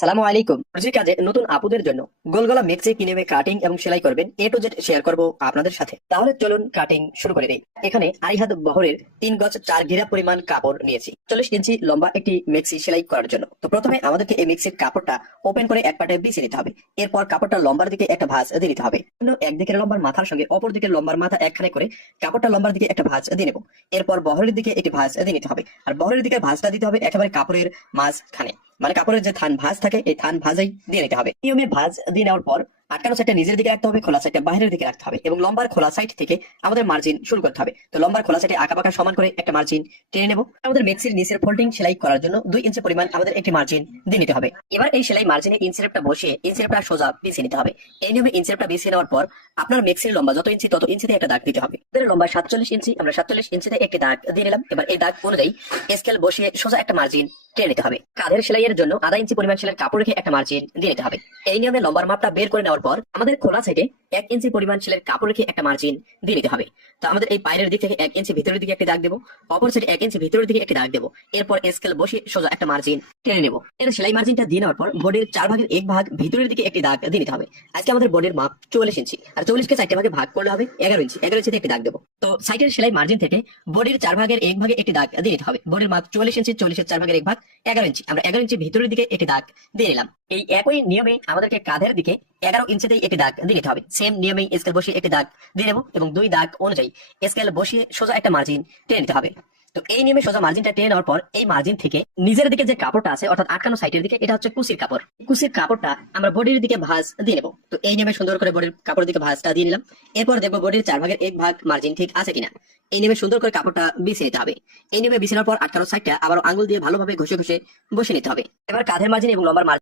সালামু আলাইকুম। দর্জির কাজে নতুন আপুদের জন্য গোলগলা মেক্সি কিভাবে কাটিং এবং সেলাই করবেন A to Z শেয়ার করব আপনাদের সাথে। তাহলে চলুন কাটিং শুরু করে দিই। এখানে আড়াই হাত বহরের 3 গজ 4 ঘেরা পরিমাণ কাপড় নিয়েছি। 40 ইঞ্চি লম্বা একটি মেক্সি সেলাই করার জন্য। তো প্রথমে আমাদেরকে এই মেক্সির কাপড়টা ওপেন করে এক পাটে বিছিয়ে নিতে হবে। এরপর কাপড়টা লম্বার দিকে একটা ভাঁজ দিয়ে নিতে হবে। একদিকের লম্বার মাথার সঙ্গে অপর দিকের লম্বার মাথা একখানে করে কাপড়টা লম্বার দিকে একটা ভাঁজ দিয়ে নেব। এরপর বহরের দিকে একটি ভাঁজ দিয়ে নিতে হবে। আর বহরের দিকে ভাঁজটা দিতে হবে একেবারে কাপড়ের মাঝখানে, মানে কাপড়ের যে থান ভাঁজ থাকে এই থান ভাঁজেই দিয়ে নিতে হবে। নিয়মে ভাঁজ দিয়ে নেওয়ার পর আটকানো সাইডটা নিজের দিকে রাখতে হবে, খোলা সাইডটা বাইরের দিকে রাখতে হবে এবং লম্বার খোলা সাইড থেকে আমাদের মার্জিন শুরু করতে হবে। তো লম্বার খোলা সাইডে আঁকা বাঁকা সমান করে একটা মার্জিন টেনে নেব। আমাদের মেক্সির নিচের ফোল্ডিং সেলাই করার জন্য 2 ইঞ্চি পরিমাণ আমাদের একটি মার্জিন দিয়ে নিতে হবে। এবার এই সেলাই মার্জিনে ইনসেপটা বসিয়ে ইনসেপটা সোজা বিছিয়ে নিতে হবে। এই নিয়মে ইনসেপটা বিছিয়ে নেওয়ার পর আপনার মেক্সির লম্বা যত ইঞ্চি তত ইঞ্চিতে একটা দাগ দিতে হবে। আমাদের লম্বা 47 ইঞ্চি, আমরা 47 ইঞ্চিতে একটি দাগ দিয়ে নিলাম। এবার এই দাগ অনুযায়ী স্কেল বসিয়ে সোজা একটা মার্জিন টেনে নিতে হবে। কাঁধের সেলাইয়ের জন্য আধা ইঞ্চি পরিমাণ সেলাইয়ের কাপড় রেখে একটা মার্জিন দিয়ে নিতে হবে। এই নিয়মে লম্বার মাপটা বের করে নেওয়ার পর আমাদের খোলা সাইডে 1 ইঞ্চি পরিমাণ সেলাইয়ের কাপড় রেখে একটা মার্জিন দিয়ে নিতে হবে। তো আমাদের এই পায়ের দিক থেকে 1 ইঞ্চি ভিতরের দিকে একটা দাগ দেবো, অপর সাইডে 1 ইঞ্চি ভিতরের দিকে একটা দাগ দেবো। এরপর স্কেল বসিয়ে সোজা একটা মার্জিন টেনে নেবো। এর সেলাই মার্জিনটা দিয়ে নেওয়ার পর বডির 4 ভাগের 1 ভাগ ভিতরের দিকে একটি দাগ দিয়ে নিতে হবে। আজকে আমাদের বডির মাপ 44 ইঞ্চি, আর 44 কে 4টে ভাগে ভাগ করলে হবে 11 ইঞ্চি। 11 ইঞ্চিতে একটি দাগ দেবো। তো সাইডের সেলাই মার্জিন থেকে বডির 4 ভাগের 1 ভাগে একটি দাগ দিয়ে নিতে হবে। বডির মাপ 44 ইঞ্চি, 44 এর 4 ভাগের 1 ভাগ 11 ইঞ্চি। আমরা 11 ইঞ্চি ভিতরের দিকে একটি দাগ দিয়ে নিলাম। এই একই নিয়মে আমাদেরকে কাঁধের দিকে 11 ইঞ্চিতেই একটি দাগ দিয়ে নিতে হবে। সেম নিয়মেই স্কেল বসিয়ে একটি দাগ দিয়ে নেবো এবং 2 দাগ অনুযায়ী স্কেল বসিয়ে সোজা একটা মার্জিন টেনে নিতে হবে। তো এই নিয়মে সোজা মার্জিনটা টেনে নেওয়ার পর এই মার্জিন থেকে নিজের দিকে যে কাপড়টা আছে অর্থাৎ আটকানো সাইডের দিকে, এটা হচ্ছে কুচির কাপড়। কুচির কাপড়টা আমরা বডির দিকে ভাঁজ দিয়ে নেবো। তো এই নিয়মে সুন্দর করে বডির কাপড়ের দিকে ভাঁজটা দিয়ে নিলাম। এরপর দেখবো বডির 4 ভাগের 1 ভাগ মার্জিন ঠিক আছে কিনা। এই নিয়মে সুন্দর করে কাপড়টা বিছিয়ে নিতে হবে। এই নিয়মে বিছানোর পর আটকানো সাইডটা আবার আঙ্গুল দিয়ে ভালোভাবে ঘষে ঘষে বসে নিতে হবে। এবার কাঁধের মার্জিন এবং লম্বার মার্জিন